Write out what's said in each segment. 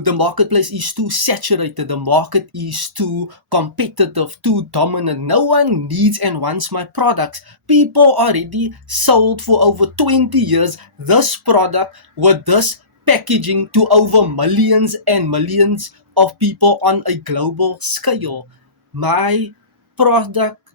the marketplace is too saturated, the market is too competitive, too dominant. No one needs and wants my products. People already sold for over 20 years this product with this packaging to over millions and millions of people on a global scale. My product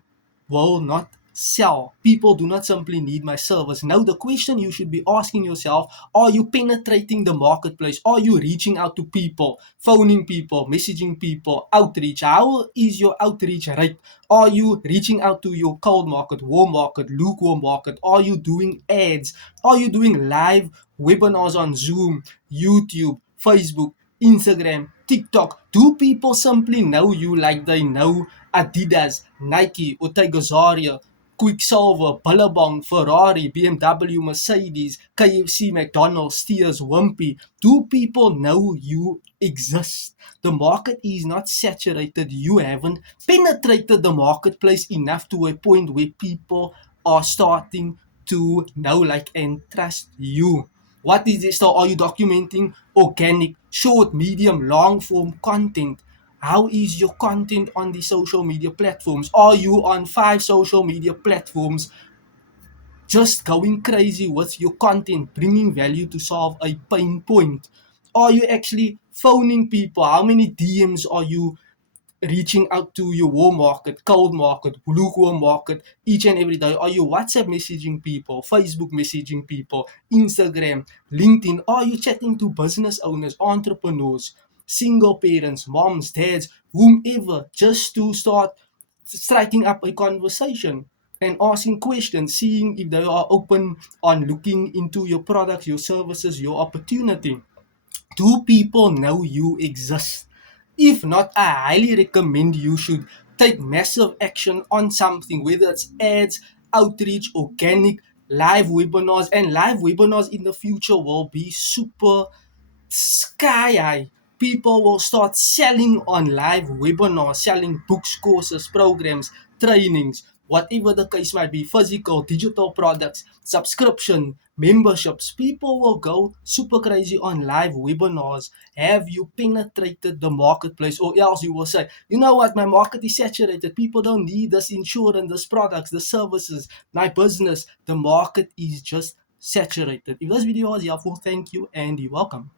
will not sell. People do not simply need my service. Now, the question you should be asking yourself, are you penetrating the marketplace? Are you reaching out to people, phoning people, messaging people, outreach? How is your outreach rate? Are you reaching out to your cold market, warm market, lukewarm market? Are you doing ads? Are you doing live webinars on Zoom, YouTube, Facebook, Instagram, TikTok? Do people simply know you like they know Adidas, Nike, Ortega Zaria, Quicksilver, Billabong, Ferrari, BMW, Mercedes, KFC, McDonald's, Steers, Wimpy? Do people know you exist? The market is not saturated. You haven't penetrated the marketplace enough to a point where people are starting to know, like, and trust you. What is this? So are you documenting organic, short, medium, long form content? How is your content on the social media platforms? Are you on 5 social media platforms just going crazy with your content, bringing value to solve a pain point? Are you actually phoning people? How many DMs are you reaching out to your warm market, cold market, lukewarm market each and every day? Are you WhatsApp messaging people, Facebook messaging people, Instagram, LinkedIn? Are you chatting to business owners, entrepreneurs, single parents, moms, dads, whomever, just to start striking up a conversation and asking questions, seeing if they are open on looking into your products, your services, your opportunity? Do people know you exist? If not, I highly recommend you should take massive action on something, whether it's ads, outreach, organic, live webinars. And live webinars in the future will be super sky high. People will start selling on live webinars, selling books, courses, programs, trainings, whatever the case might be, physical, digital products, subscription, memberships. People will go super crazy on live webinars. Have you penetrated the marketplace? Or else you will say, you know what, my market is saturated. People don't need this insurance, this products, the services, my business. The market is just saturated. If this video was helpful, thank you and you're welcome.